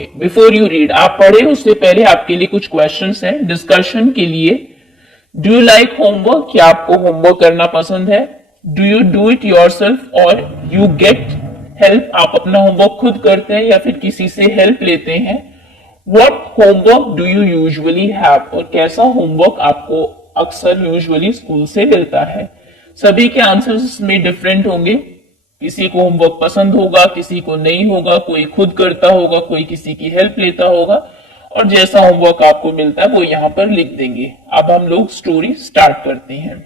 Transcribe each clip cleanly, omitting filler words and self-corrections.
Okay, before you read, आप पढ़े उससे पहले आपके लिए कुछ क्वेश्चंस हैं डिस्कशन के लिए। Do you like homework? क्या आपको होमवर्क करना पसंद है? Do you do it yourself और यू गेट हेल्प? आप अपना होमवर्क खुद करते हैं या फिर किसी से हेल्प लेते हैं? What homework do you usually have? और कैसा होमवर्क आपको अक्सर यूजुअली स्कूल से मिलता है? सभी के आंसर्स में डिफरेंट होंगे। किसी को होमवर्क पसंद होगा, किसी को नहीं होगा, कोई खुद करता होगा, कोई किसी की हेल्प लेता होगा, और जैसा होमवर्क आपको मिलता है वो यहां पर लिख देंगे। अब हम लोग स्टोरी स्टार्ट करते हैं।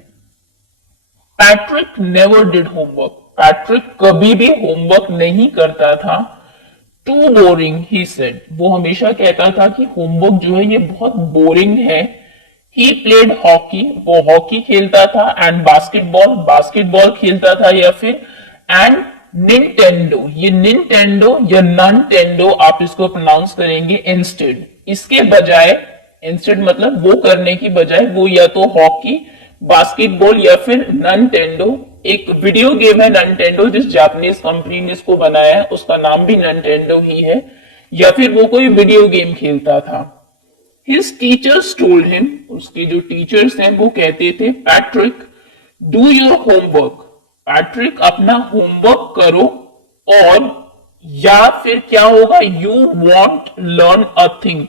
Patrick never did homework. Patrick कभी भी होमवर्क नहीं करता था। Too boring he said. वो हमेशा कहता था कि होमवर्क जो है ये बहुत बोरिंग है। He played hockey. वो हॉकी खेलता था। एंड बास्केटबॉल, बास्केटबॉल खेलता था। या फिर एंड निंटेंडो, ये निंटेंडो या ननटेंडो आप इसको प्रोनाउंस करेंगे इंस्टेड। इसके बजाय, इंस्टेड मतलब वो करने की बजाय, वो या तो हॉकी, बास्केटबॉल या फिर ननटेंडो। एक वीडियो गेम है ननटेंडो, जिस जापानीज कंपनी ने इसको बनाया है उसका नाम भी ननटेंडो ही है। या फिर वो कोई वीडियो गेम खेलता था। हिज टीचर्स टोल्ड हिम, उसके जो टीचर्स हैं वो कहते थे, Patrick do your homework. Patrick अपना होमवर्क करो। और या फिर क्या होगा, you want learn a thing.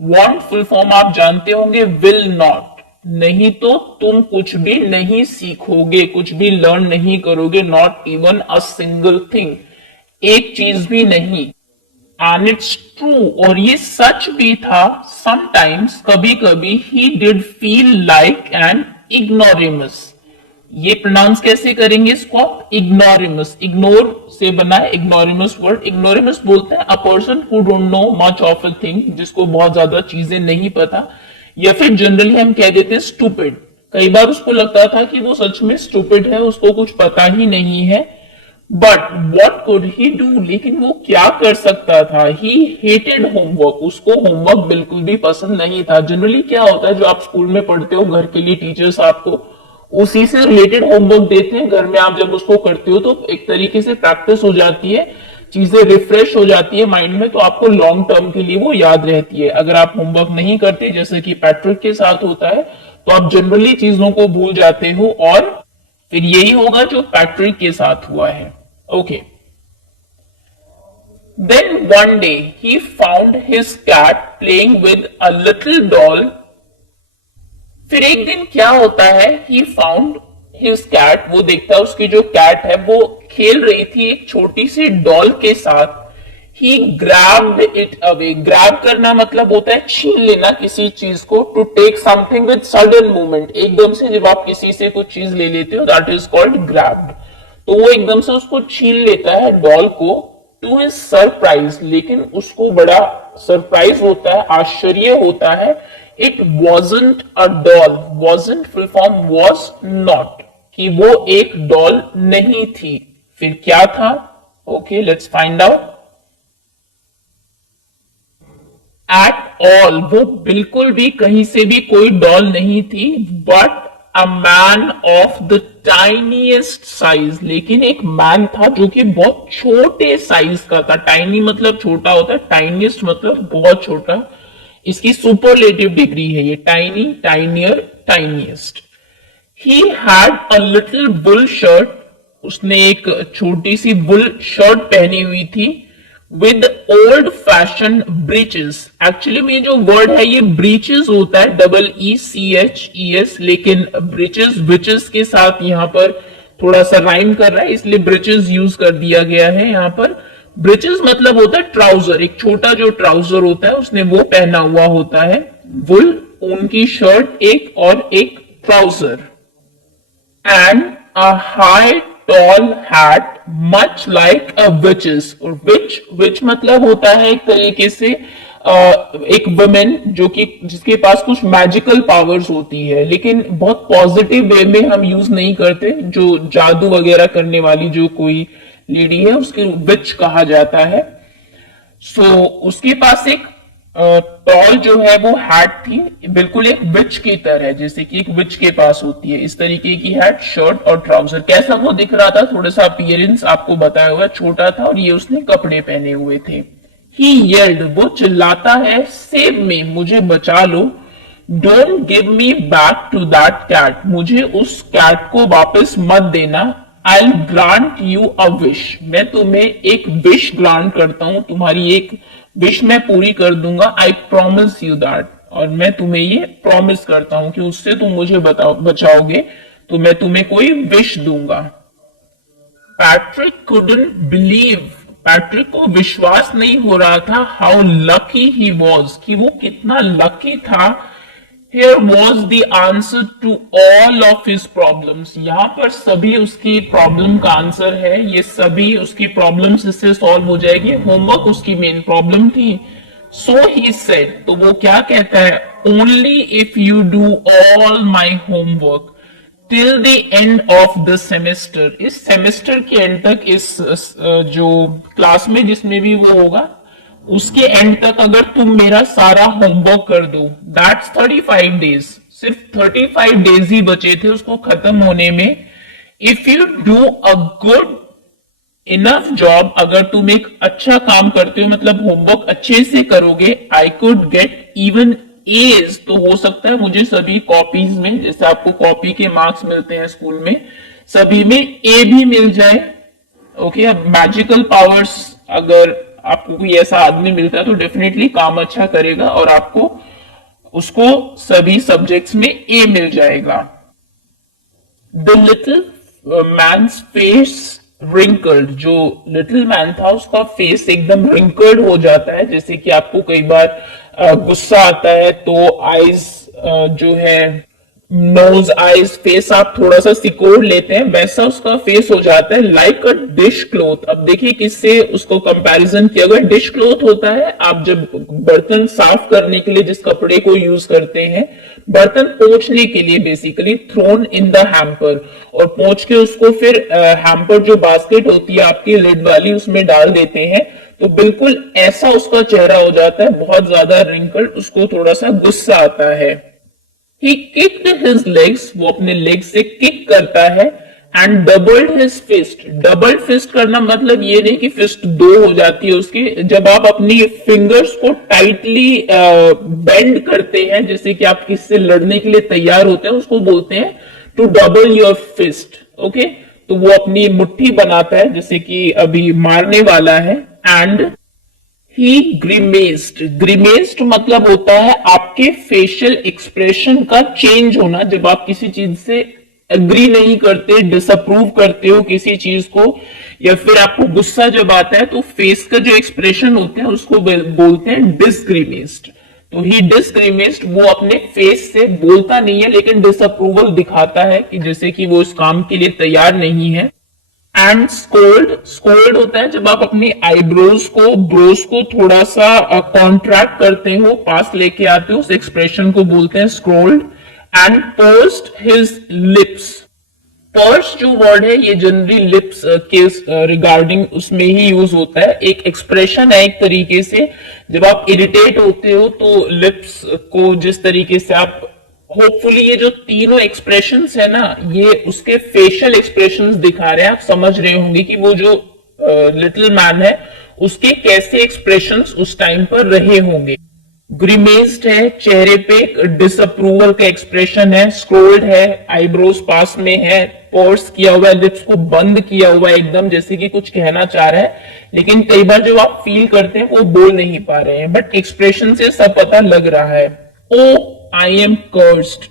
Want full form आप जानते होंगे, विल नॉट। नहीं तो तुम कुछ भी नहीं सीखोगे, कुछ भी लर्न नहीं करोगे। Not even a single thing, एक चीज भी नहीं। एंड इट्स ट्रू, और ये सच भी था। समटाइम्स, कभी कभी, he did feel like an ignoramus. ये प्रोनाउंस कैसे करेंगे इसको आप? इग्नोरेमस। इग्नोर से बना है इग्नोरेमस वर्ड। इग्नोरेमस बोलते हैं a person who don't know much of a thing, जिसको बहुत ज्यादा चीजें नहीं पता। या फिर जनरली हम कह देते हैं स्टूपिड। कई बार उसको लगता था कि वो सच में स्टूपिड है, उसको कुछ पता ही नहीं है। But what could he do? लेकिन वो क्या कर सकता था? ही हेटेड होमवर्क। उसको होमवर्क बिल्कुल भी पसंद नहीं था। जनरली क्या होता है, जो आप स्कूल में पढ़ते हो, घर के लिए टीचर्स आपको उसी से रिलेटेड होमवर्क देते हैं। घर में आप जब उसको करते हो तो एक तरीके से प्रैक्टिस हो जाती है, चीजें रिफ्रेश हो जाती है माइंड में, तो आपको लॉन्ग टर्म के लिए वो याद रहती है। अगर आप होमवर्क नहीं करते, जैसे कि पैट्रिक के साथ होता है, तो आप जनरली चीजों को भूल जाते हो। और फिर यही होगा जो पैट्रिक के साथ हुआ है। Okay. Then one day he found his cat playing with a little doll. फिर एक दिन क्या होता है, ही फाउंड हिज कैट, वो देखता है उसकी जो कैट है वो खेल रही थी एक छोटी सी डॉल के साथ। He grabbed it away. Grab करना मतलब होता है छीन लेना किसी चीज को। To take something with sudden movement, एकदम से जब आप किसी से कुछ चीज ले लेते हो, दैट इज कॉल्ड ग्रैब्ड। तो वो एकदम से उसको छीन लेता है डॉल को। टू हिज सरप्राइज, लेकिन उसको बड़ा सरप्राइज होता है, आश्चर्य होता है। It wasn't a doll. Wasn't full form was not, कि वो एक डॉल नहीं थी। फिर क्या था? Okay, let's find out. At all, वो बिल्कुल भी कहीं से भी कोई डॉल नहीं थी। But a man of the tiniest size, लेकिन एक मैन था जो कि बहुत छोटे साइज का था। टाइनी मतलब छोटा होता है, टाइनीएस्ट मतलब बहुत छोटा। इसकी सुपरलेटिव डिग्री है ये, tiny, tinier, tiniest. He had a little bull shirt. उसने एक छोटी सी बुल शर्ट पहनी हुई थी। With old fashion breaches. Actually में जो वर्ड है ये ब्रीचेस होता है, ECHES, लेकिन ब्रीचेस ब्रीचेस के साथ यहां पर थोड़ा सा राइम कर रहा है, इसलिए ब्रीचेस यूज कर दिया गया है यहां पर। ब्रीचेस मतलब होता है ट्राउजर, एक छोटा जो ट्राउजर होता है उसने वो पहना हुआ होता है। वुल, ऊन की शर्ट एक, और एक trouser. And a high tall hat much like a witches. और विच मतलब होता है एक तरीके से एक वुमेन जो कि जिसके पास कुछ मैजिकल पावर्स होती है, लेकिन बहुत पॉजिटिव वे में हम यूज नहीं करते। जो जादू वगैरह करने वाली जो कोई लेडी है उसके विच कहा जाता है। सो उसके पास एक टॉल जो है वो हैट थी, बिल्कुल एक विच की तरह, जैसे कि एक विच के पास होती है इस तरीके की हैट, शर्ट और ट्राउजर। कैसा वो दिख रहा था, थोड़ा सा अपीयरेंस आपको बताया हुआ, छोटा था और ये उसने कपड़े पहने हुए थे। ही येल्ड, वो चिल्लाता है, सेव मी, मुझे बचा लो, don't give me back to that cat, मुझे उस कैट को वापस मत देना, I grant you a wish, मैं तुम्हें एक विश ग्रांट करता हूं, तुम्हारी एक विश मैं पूरी कर दूंगा, आई प्रॉमिस यू दैट, और मैं तुम्हें ये प्रॉमिस करता हूं कि उससे तुम मुझे बचाओगे तो मैं तुम्हें कोई विश दूंगा। पैट्रिक couldn't बिलीव, पैट्रिक को विश्वास नहीं हो रहा था, हाउ लकी ही वॉज, कि वो कितना लकी था। Here was the answer to all of his problems, यहां पर सभी उसकी प्रॉब्लम का आंसर है, ये सभी उसकी प्रॉब्लम्स इससे सॉल्व हो जाएगी, होमवर्क उसकी मेन प्रॉब्लम थी। So he said, तो वो क्या कहता है, only if you do all my homework till the end of the semester, इस सेमेस्टर के एंड तक, इस जो क्लास में जिसमें भी वो होगा उसके एंड तक अगर तुम मेरा सारा होमवर्क कर दो, दैट्स 35 डेज, सिर्फ 35 डेज ही बचे थे उसको खत्म होने में। If you do a good enough job, अगर तुम एक अच्छा काम करते हो, मतलब होमवर्क अच्छे से करोगे, I could get even edge, तो हो सकता है मुझे सभी कॉपीज में, जैसे आपको कॉपी के मार्क्स मिलते हैं स्कूल में, सभी में ए भी मिल जाए। ओके, अब मैजिकल पावर्स, अगर आपको कोई ऐसा आदमी मिलता है तो डेफिनेटली काम अच्छा करेगा और आपको उसको सभी सब्जेक्ट्स में ए मिल जाएगा। The little man's face wrinkled, जो लिटिल मैन था उसका फेस एकदम रिंकल्ड हो जाता है, जैसे कि आपको कई बार गुस्सा आता है तो आईज जो है, नोज, आईज, फेस आप थोड़ा सा सिकोड़ लेते हैं, वैसा उसका फेस हो जाता है, लाइक अ डिश क्लोथ। अब देखिए किससे उसको कंपैरिजन किया गया, डिश क्लोथ होता है आप जब बर्तन साफ करने के लिए जिस कपड़े को यूज करते हैं, बर्तन पोंछने के लिए, basically thrown in the hamper, और पोंछ के उसको फिर हैम्पर जो बास्केट होती है आपकी लिड वाली, उसमें डाल देते हैं, तो बिल्कुल ऐसा उसका चेहरा हो जाता है, बहुत ज्यादा रिंकल्ड, उसको थोड़ा सा गुस्सा आता है। He kicked his legs, वो अपने लेग से किक करता है, and doubled his fist, double fist करना मतलब ये नहीं कि फिस्ट दो हो जाती है उसकी, जब आप अपनी फिंगर्स को टाइटली बेंड करते हैं, जैसे कि आप किससे लड़ने के लिए तैयार होते हैं, उसको बोलते हैं to double your fist. Okay, तो वो अपनी मुट्ठी बनाता है जैसे कि अभी मारने वाला है। एंड ही ग्रीमेस्ड, ग्रीमेस्ड मतलब होता है आपके फेशियल एक्सप्रेशन का चेंज होना, जब आप किसी चीज से एग्री नहीं करते, डिसअप्रूव करते हो किसी चीज को, या फिर आपको गुस्सा जब आता है तो फेस का जो एक्सप्रेशन होते हैं उसको बोलते हैं डिसग्रीमेस्ड। तो ही डिसग्रीमेस्ड, वो अपने फेस से बोलता नहीं है लेकिन डिसअप्रूवल दिखाता है कि जैसे कि वो इस काम के लिए तैयार नहीं है। एंड स्कोल्ड, स्कोल्ड होता है जब आप अपनी आईब्रोज को, ब्रोज को थोड़ा सा कॉन्ट्रैक्ट करते हो, पास लेके आते हो, उस एक्सप्रेशन को बोलते हैं scold. And pursued his lips, purse जो वर्ड है ये जनरली लिप्स के रिगार्डिंग उसमें ही यूज होता है, एक एक्सप्रेशन है एक तरीके से, जब आप इरिटेट होते हो तो लिप्स को जिस तरीके से आप, होपफुली ये जो तीनों एक्सप्रेशंस है ना, ये उसके फेशियल एक्सप्रेशंस दिखा रहे हैं, आप समझ रहे होंगे कि वो जो लिटिल मैन है उसके कैसे एक्सप्रेशंस उस टाइम पर रहे होंगे। ग्रीमेस्ड है, चेहरे पे डिसअप्रूवल का एक्सप्रेशन है, स्क्रोल्ड है, आईब्रोज पास में है, पर्स किया हुआ है, लिप्स को बंद किया हुआ है एकदम, जैसे कि कुछ कहना चाह रहा है, लेकिन कई बार जो आप फील करते हैं वो बोल नहीं पा रहे हैं, बट एक्सप्रेशन से सब पता लग रहा है। ओ आई एम कर्स्ड,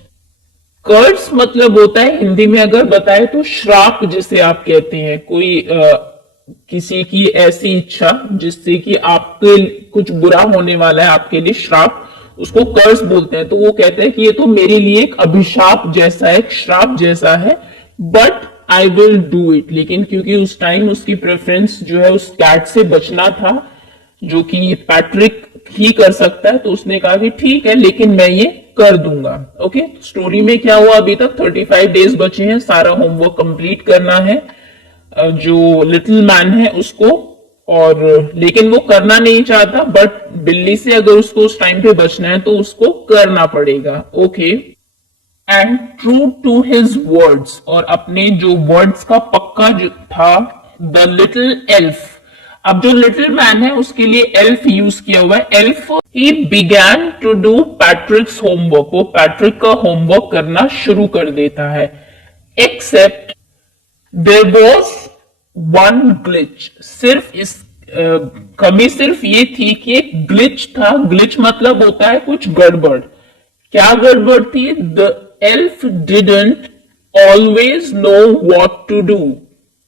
कर्स मतलब होता है हिंदी में अगर बताए तो श्राप, जिसे आप कहते हैं, कोई किसी की ऐसी इच्छा जिससे कि आपके कुछ बुरा होने वाला है, आपके लिए श्राप, उसको कर्स बोलते हैं। तो वो कहते हैं कि ये तो मेरे लिए एक अभिशाप जैसा है, एक श्राप जैसा है, but I will do it. लेकिन क्योंकि उस टाइम उसकी प्रेफरेंस जो है उस कैट से बचना था, जो कि पैट्रिक ही कर सकता है, तो उसने कहा कि ठीक है लेकिन मैं ये कर दूंगा। ओके, स्टोरी में क्या हुआ, अभी तक 35 डेज बचे हैं, सारा होमवर्क कंप्लीट करना है जो लिटिल मैन है उसको, और लेकिन वो करना नहीं चाहता, बट बिल्ली से अगर उसको उस टाइम पे बचना है तो उसको करना पड़ेगा। Okay, and true to his words, और अपने जो वर्ड्स का पक्का जो था, द लिटिल एल्फ, अब जो लिटिल मैन है उसके लिए एल्फ यूज किया हुआ है। Elf he began to do Patrick's homework, वो पैट्रिक का होमवर्क करना शुरू कर देता है। Except there was one glitch, सिर्फ इस कमी सिर्फ ये थी कि एक ग्लिच था। ग्लिच मतलब होता है कुछ गड़बड़। क्या गड़बड़ थी? The elf didn't always know what to do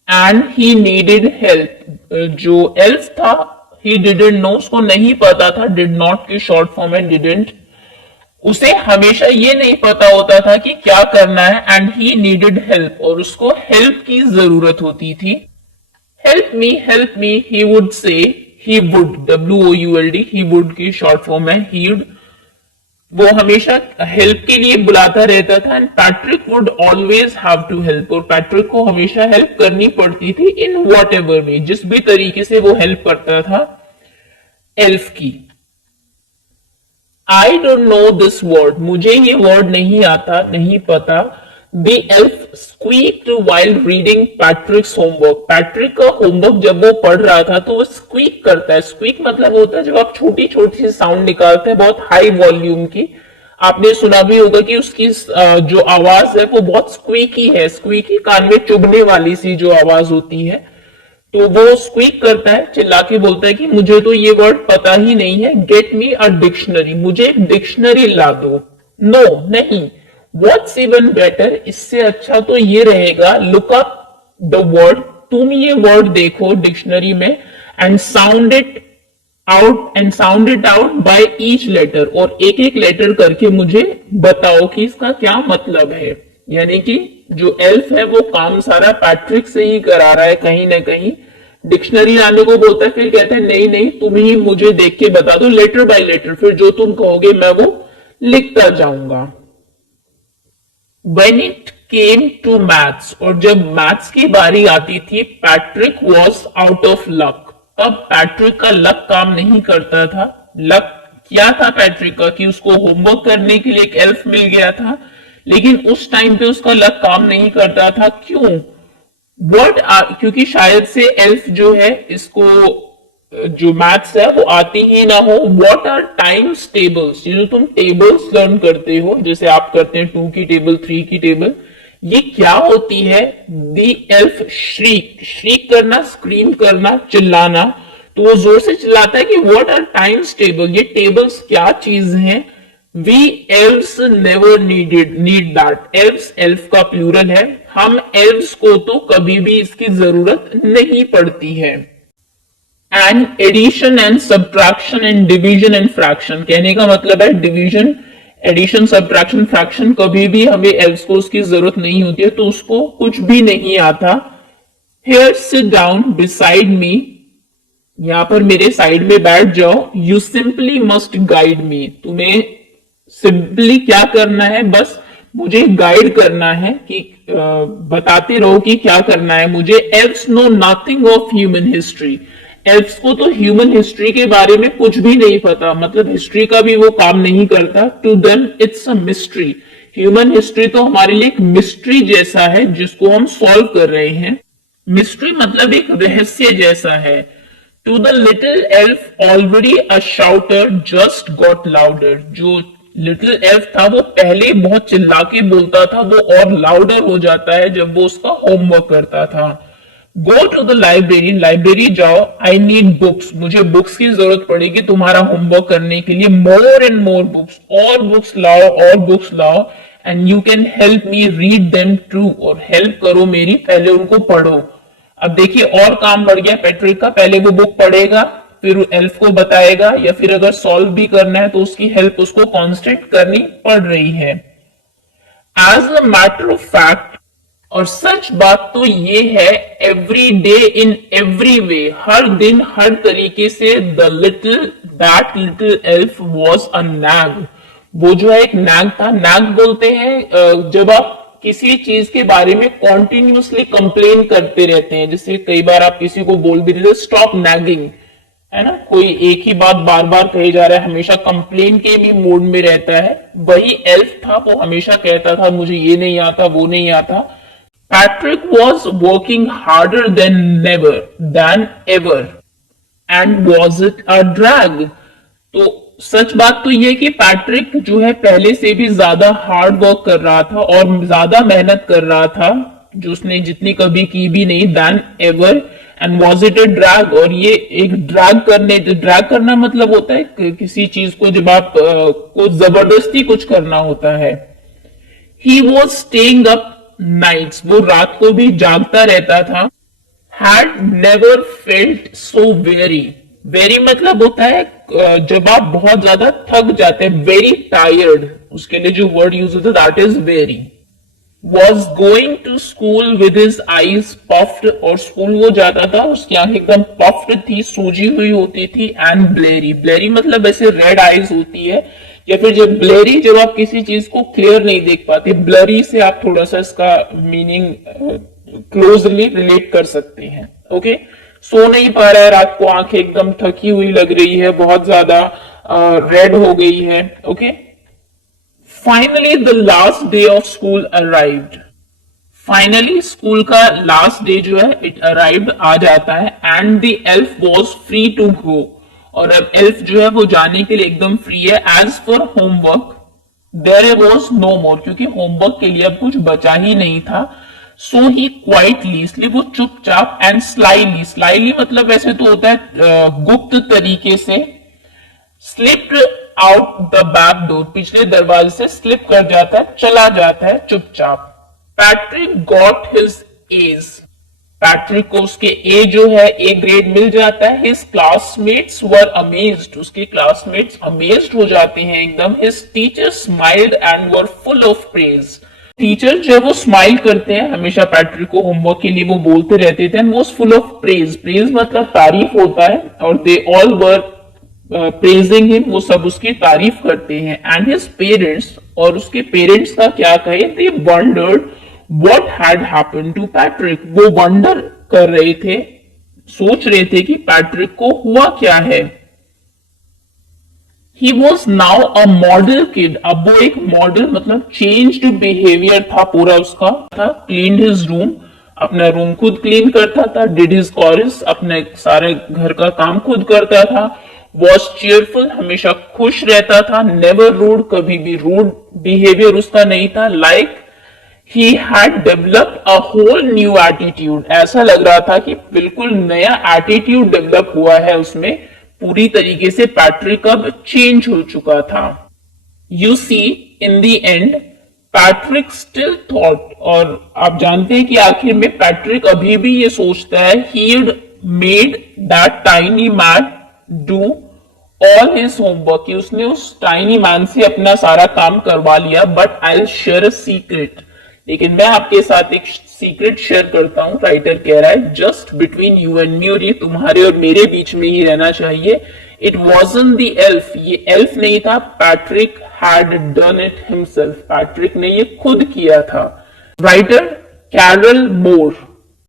and he needed help. जो एल्फ था ही डिडंट नो, उसको नहीं पता था, डिड नॉट की शॉर्ट फॉर्म है डिडंट, उसे हमेशा ये नहीं पता होता था कि क्या करना है। एंड ही नीडेड हेल्प, और उसको हेल्प की जरूरत होती थी। Help me he would say, he would WOULD, he would की शॉर्ट फॉर्म है ही वुड, वो हमेशा हेल्प के लिए बुलाता रहता था। And Patrick would always have to help, और पैट्रिक को हमेशा हेल्प करनी पड़ती थी इन वॉट एवर वे, जिस भी तरीके से वो हेल्प करता था एल्फ की। I don't know this word, मुझे ये वर्ड नहीं आता, नहीं पता। The elf squeaked while reading Patrick's homework. Patrick का होमवर्क जब वो पढ़ रहा था तो वो स्क्वीक करता है। स्क्वीक मतलब होता है जब आप छोटी छोटी सी साउंड निकालते हैं बहुत हाई वॉल्यूम की। आपने सुना भी होगा कि उसकी जो आवाज है वो बहुत स्क्वीकी है, स्क्वीकी कान में चुभने वाली सी जो आवाज होती है। तो वो स्क्वीक करता है, चिल्ला के बोलता है कि मुझे तो ये वर्ड पता ही नहीं है, गेट मी अ डिक्शनरी, मुझे एक डिक्शनरी ला दो। नो, नहीं। What's even better, इससे अच्छा तो ये रहेगा, look up the word, तुम ये वर्ड देखो डिक्शनरी में, and sound it out by each letter, और एक एक लेटर करके मुझे बताओ कि इसका क्या मतलब है। यानी कि जो एल्फ है वो काम सारा पैट्रिक से ही करा रहा है कहीं ना कहीं। डिक्शनरी लाने को बोलता है, फिर कहता है नहीं नहीं तुम ही मुझे देख के बता दो लेटर बाय लेटर, फिर जो तुम कहोगे मैं वो लिखता जाऊंगा। When it came to maths, और जब मैथ्स की बारी आती थी, Patrick was out of luck. तब पैट्रिक का लक काम नहीं करता था। लक क्या था पैट्रिक का कि उसको होमवर्क करने के लिए एक एल्फ मिल गया था, लेकिन उस टाइम पे उसका लक काम नहीं करता था। क्यों? क्योंकि शायद से एल्फ जो है इसको जो मैथ्स है वो आती ही ना हो। व्हाट आर टाइम्स टेबल्स, ये जो तुम टेबल्स लर्न करते हो, जैसे आप करते हैं 2 की टेबल, 3 की टेबल, ये क्या होती है? दी एल्फ श्रीक, श्रीक करना, स्क्रीम करना, चिल्लाना। तो वो जोर से चिल्लाता है कि व्हाट आर टाइम्स टेबल, ये टेबल्स क्या चीज हैं? We elves never need that. Elves, elf का प्लूरल है, हम एल्व्स को तो कभी भी इसकी जरूरत नहीं पड़ती है। And addition and subtraction and division and fraction, कहने का मतलब है डिवीजन, एडिशन, सब्ट्रैक्शन, फ्रैक्शन कभी भी हमें एल्व्स को उसकी जरूरत नहीं होती है, तो उसको कुछ भी नहीं आता। Here sit down beside me, यहां पर मेरे साइड में बैठ जाओ। You simply must guide me, तुम्हें सिंपली क्या करना है? बस मुझे गाइड करना है कि बताते रहो कि क्या करना है मुझे। Elves know nothing of human history, elves को तो ह्यूमन हिस्ट्री के बारे में कुछ भी नहीं पता, मतलब हिस्ट्री का भी वो काम नहीं करता। To them it's a mystery, human history तो हमारे लिए एक मिस्ट्री जैसा है जिसको हम सॉल्व कर रहे हैं। मिस्ट्री मतलब एक रहस्य जैसा है। To the little elf already a shouter just got louder, जो लिटिल एल्फ था वो पहले बहुत चिल्ला के बोलता था, वो और लाउडर हो जाता है जब वो उसका होमवर्क करता था। Go to the library, library जाओ। आई नीड बुक्स, मुझे बुक्स की जरूरत पड़ेगी तुम्हारा होमवर्क करने के लिए। मोर एंड मोर बुक्स, और बुक्स लाओ और बुक्स लाओ। And you can help me read them through, और हेल्प करो मेरी, पहले उनको पढ़ो। अब देखिए और काम बढ़ गया पैट्रिक का, पहले वो बुक पढ़ेगा, फिर एल्फ को बताएगा, या फिर अगर सॉल्व भी करना है तो उसकी हेल्प उसको कांस्टेंट करनी पड़ रही है। As a matter of fact, और सच बात तो ये है, every day in every way, हर दिन हर तरीके से, that little elf was a nag, वो जो है एक नैग था। नैग बोलते हैं जब आप किसी चीज के बारे में कॉन्टिन्यूसली कंप्लेन करते रहते हैं, जैसे कई बार आप किसी को बोल भी देते स्टॉप नैगिंग, है ना, कोई एक ही बात बार बार कहे जा रहा है, हमेशा कंप्लेन के भी मूड में रहता है, वही एल्फ था। वो हमेशा कहता था मुझे ये नहीं आता, वो नहीं आता। Patrick was working harder than ever, and was it a drag? तो सच बात तो यह कि पैट्रिक जो है पहले से भी ज्यादा हार्ड वर्क कर रहा था और ज्यादा मेहनत कर रहा था, जो उसने जितनी कभी की भी नहीं, then ever. And was it a drag? और ये एक ड्रैग करना मतलब होता है किसी चीज को जब आप को जबरदस्ती कुछ करना होता है। He was staying up nights, वो रात को भी जागता रहता था। Had never felt so very, very मतलब होता है जब आप बहुत ज्यादा थक जाते हैं, वेरी टायर्ड, उसके लिए जो वर्ड यूज होता है that is very. Was going to school with his eyes puffed, और स्कूल वो जाता था उसकी आंखें एकदम पफ्ड थी, सूजी हुई होती थी। एंड ब्लेरी, ब्लेरी मतलब ऐसे रेड आईज होती है, या फिर जब ब्लेरी, जब आप किसी चीज को क्लियर नहीं देख पाते, ब्लरी से आप थोड़ा सा इसका मीनिंग क्लोजली रिलेट कर सकते हैं। ओके, सो नहीं पा रहा है रात को, आंखें एकदम थकी हुई लग रही है, बहुत ज्यादा रेड हो गई है। Okay, finally the last day of school arrived, finally school का लास्ट डे जो है इट अराइव्ड, आ जाता है। And the elf was free to go, और अब एल्फ जो है वो जाने के लिए एकदम फ्री है। As for homework there was no more, क्योंकि होमवर्क के लिए अब कुछ बचा ही नहीं था। सो ही क्वाइटली, इसलिए वो चुपचाप, एंड स्लाइली, स्लाइली मतलब ऐसे तो होता है गुप्त तरीके से, slipped out the back door, पिछले दरवाजे से स्लिप कर जाता है, चला जाता है चुपचाप। Patrick got his age, Patrick को उसके ए जो है ए ग्रेड मिल जाता है। हिज क्लासमेट्स वर अमेज्ड, उसके क्लासमेट्स अमेज्ड हो जाते हैं एकदम। His teacher smiled and were full of praise, teacher जो है वो स्माइल करते हैं हमेशा पैट्रिक को, होमवर्क के लिए वो बोलते रहते थे। And was full of praise, praise मतलब तारीफ होता है, और they all were praising him, वो सब उसकी तारीफ करते हैं। एंड हिज पेरेंट्स, और उसके पेरेंट्स का क्या कहे, they wondered what had happened to Patrick, वो वंडर कर रहे थे, सोच रहे थे कि पैट्रिक को हुआ क्या है। He was now a model kid, अब वो एक मॉडल मतलब चेंज्ड बिहेवियर था पूरा उसका था। क्लीन्ड हिज रूम, अपना रूम खुद क्लीन करता था। डिड हिज कॉरिस, अपने सारे घर का काम खुद करता था। वॉज चीयरफुल, हमेशा खुश रहता था। नेवर रूड, कभी भी रूड बिहेवियर उसका नहीं था। Like he had developed a whole new attitude, ऐसा लग रहा था कि बिल्कुल नया एटीट्यूड डेवलप हुआ है उसमें, पूरी तरीके से पैट्रिक अब चेंज हो चुका था। You see in the end Patrick still thought, और आप जानते हैं कि आखिर में पैट्रिक अभी भी ये सोचता है, he made that tiny man do all his homework, कि उसने उस टाइनी मैन से अपना सारा काम करवा लिया। But I will share a secret, लेकिन मैं आपके साथ एक सीक्रेट शेयर करता हूं, राइटर कह रहा है, just between you and me, और ये तुम्हारे और मेरे बीच में ही रहना चाहिए। इट वॉजंट द एल्फ, ये एल्फ नहीं था, Patrick had done it himself, Patrick ने ये खुद किया था। राइटर कैरल मोर,